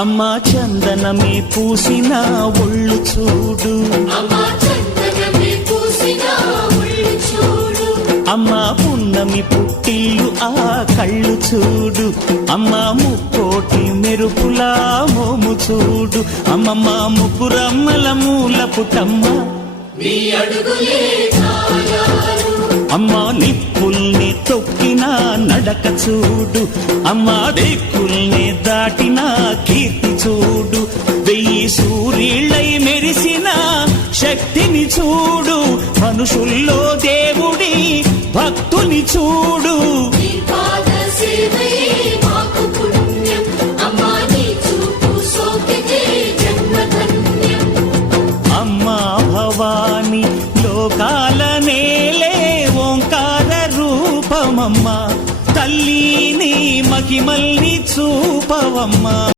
అమ్మా చందనమే పూసిన ఒళ్ళు చూడు, అమ్మా పున్నమి పుట్టిల్లు ఆ కళ్ళు చూడు, అమ్మా ముక్కోటి మెరుపులా మోము చూడు, అమ్మమ్మ ముగ్గురమ్మల మూల పుట్టమ్మ అమ్మా నిప్పుల్ని తొక్కిన నడక చూడు, అమ్మా దిక్కుల్ని దాటిన కీర్తి చూడు, 1000 సూర్యుళ్ళై మెరిసిన శక్తిని చూడు, మనుషుల్లో దేవుడి భక్తుని చూడు. అమ్మా భవాని లోకాల నేలే ఓంకార రూపమమ్మ, తల్లిని మహిమల్ని చూపవమ్మ.